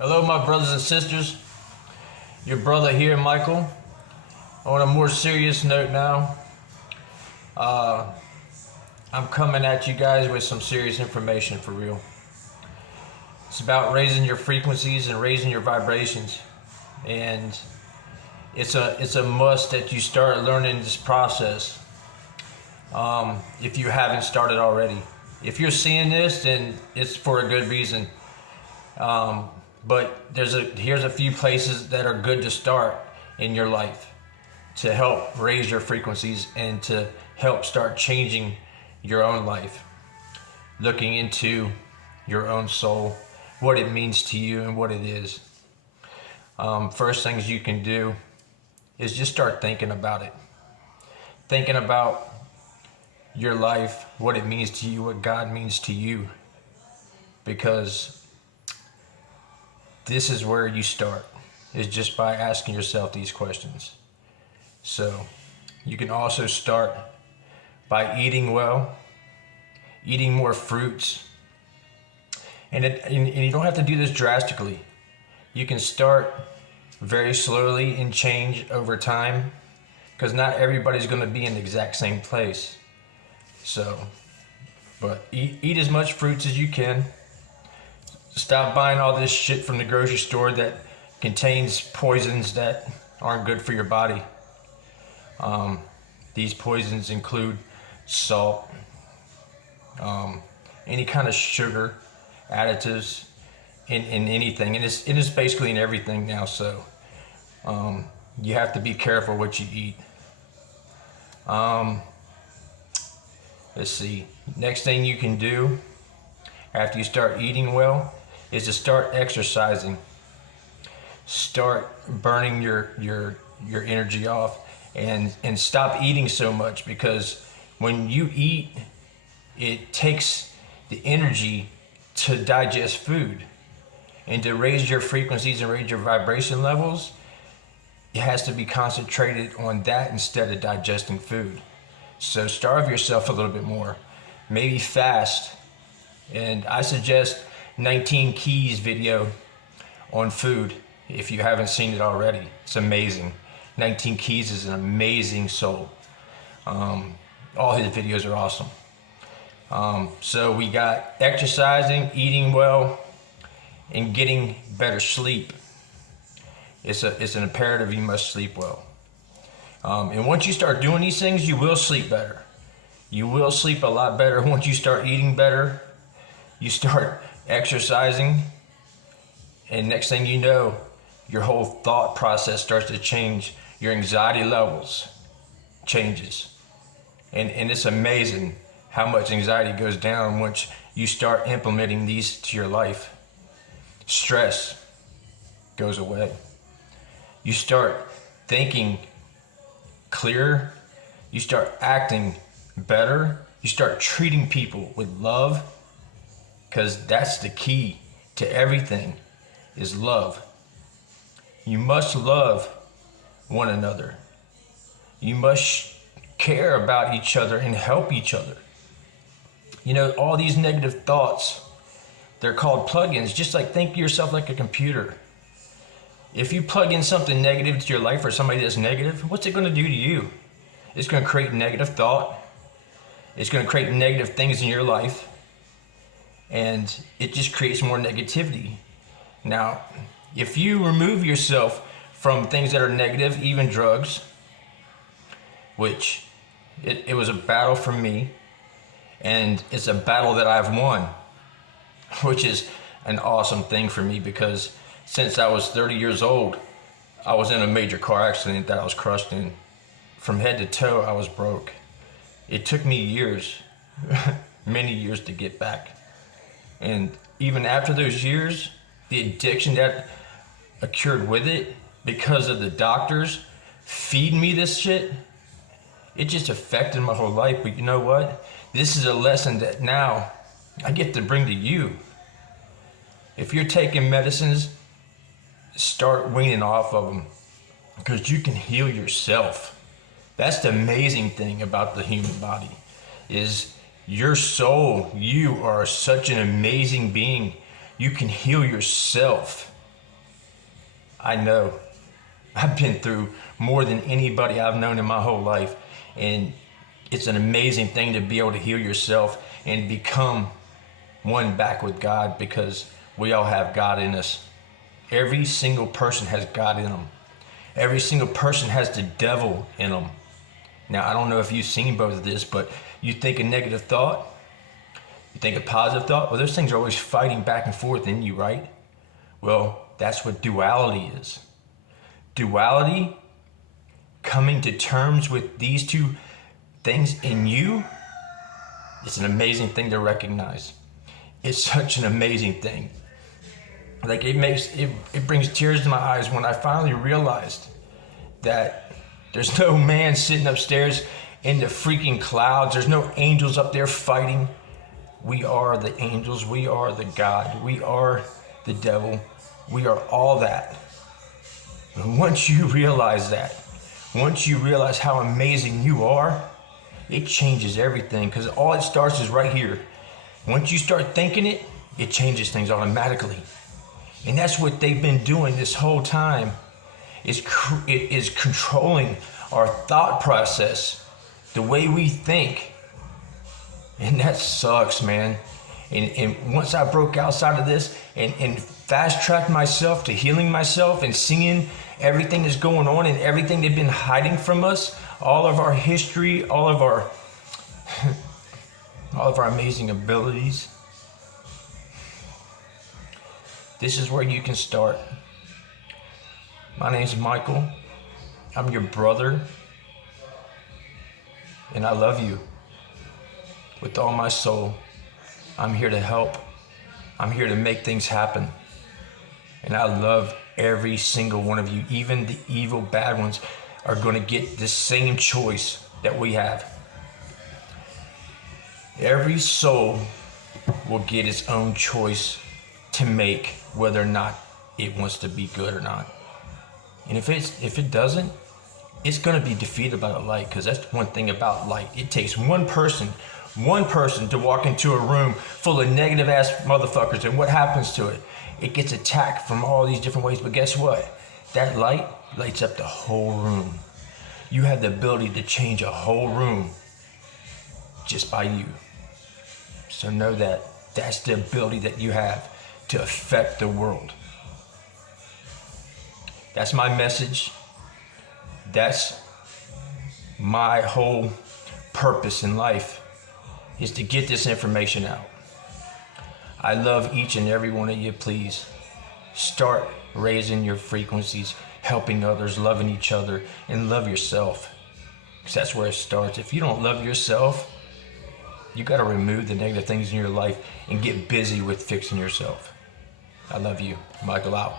Hello, my brothers and sisters. Your brother here, Michael. On a more serious note now, I'm coming at you guys with some serious information for real. It's about raising your frequencies and raising your vibrations, and it's a must that you start learning this process. If you haven't started already, if you're seeing this, then it's for a good reason. But here's a few places that are good to start in your life to help raise your frequencies and to help start changing your own life, looking into your own soul, what it means to you and what it is. First things you can do is just start thinking about it. Thinking about your life, what it means to you, what God means to you. Because this is where you start, is just by asking yourself these questions. So you can also start by eating well, eating more fruits. And you don't have to do this drastically. You can start very slowly and change over time, because not everybody's going to be in the exact same place. So, but eat as much fruits as you can. Stop buying all this shit from the grocery store that contains poisons that aren't good for your body. These poisons include salt, any kind of sugar, additives in anything. And it's basically in everything now. So you have to be careful what you eat. Let's see. Next thing you can do after you start eating well is to start exercising. Start burning your energy off and stop eating so much, because when you eat, it takes the energy to digest food. And to raise your frequencies and raise your vibration levels, it has to be concentrated on that instead of digesting food. So starve yourself a little bit more. Maybe fast. And I suggest 19 Keys video on food if you haven't seen it already. It's amazing. 19 Keys is an amazing soul. All his videos are awesome. So we got exercising, eating well, and getting better sleep. It's an imperative. You must sleep well. And once you start doing these things, you will sleep better. You will sleep a lot better once you start eating better. You start exercising, and next thing you know, your whole thought process starts to change. Your anxiety levels changes. And it's amazing how much anxiety goes down once you start implementing these to your life. Stress goes away. You start thinking clearer. You start acting better. You start treating people with love, because that's the key to everything, is love. You must love one another. You must care about each other and help each other. You know, all these negative thoughts, they're called plugins. Just like, think of yourself like a computer. If you plug in something negative to your life, or somebody that's negative, what's it going to do to you? It's going to create negative thought. It's going to create negative things in your life. And it just creates more negativity. Now, if you remove yourself from things that are negative, even drugs, which it was a battle for me, and it's a battle that I've won, which is an awesome thing for me, because since I was 30 years old, I was in a major car accident that I was crushed in. From head to toe, I was broke. It took me years, many years to get back. And even after those years, the addiction that occurred with it, because of the doctors feeding me this shit, it just affected my whole life. But you know what? This is a lesson that now I get to bring to you. If you're taking medicines, start weaning off of them, because you can heal yourself. That's the amazing thing about the human body, is your soul. You are such an amazing being. You can heal yourself. I know. I've been through more than anybody I've known in my whole life. And it's an amazing thing to be able to heal yourself and become one back with God, because we all have God in us. Every single person has God in them. Every single person has the devil in them. Now, I don't know if you've seen both of this, but you think a negative thought, you think a positive thought, well, those things are always fighting back and forth in you, right? Well, that's what duality is. Duality, coming to terms with these two things in you, it's an amazing thing to recognize. It's such an amazing thing. Like it brings tears to my eyes when I finally realized that there's no man sitting upstairs in the freaking clouds. There's no angels up there fighting. We are the angels. We are the God. We are the devil. We are all that. And once you realize that, once you realize how amazing you are, it changes everything, because all it starts is right here. Once you start thinking it, it changes things automatically. And that's what they've been doing this whole time, is controlling our thought process, the way we think. And that sucks, man. And once I broke outside of this and fast-tracked myself to healing myself and seeing everything that's going on and everything they've been hiding from us, all of our history, all of our amazing abilities, this is where you can start. My name's Michael. I'm your brother. And I love you with all my soul. I'm here to help. I'm here to make things happen. And I love every single one of you. Even the evil, bad ones are going to get the same choice that we have. Every soul will get its own choice to make, whether or not it wants to be good or not. And if it doesn't, it's going to be defeated by the light, because that's one thing about light. It takes one person to walk into a room full of negative ass motherfuckers, and what happens to it? It gets attacked from all these different ways. But guess what? That light lights up the whole room. You have the ability to change a whole room just by you. So know that that's the ability that you have to affect the world. That's my message. That's my whole purpose in life, is to get this information out. I love each and every one of you. Please start raising your frequencies, helping others, loving each other, and love yourself. Because that's where it starts. If you don't love yourself, you got to remove the negative things in your life and get busy with fixing yourself. I love you. Michael out.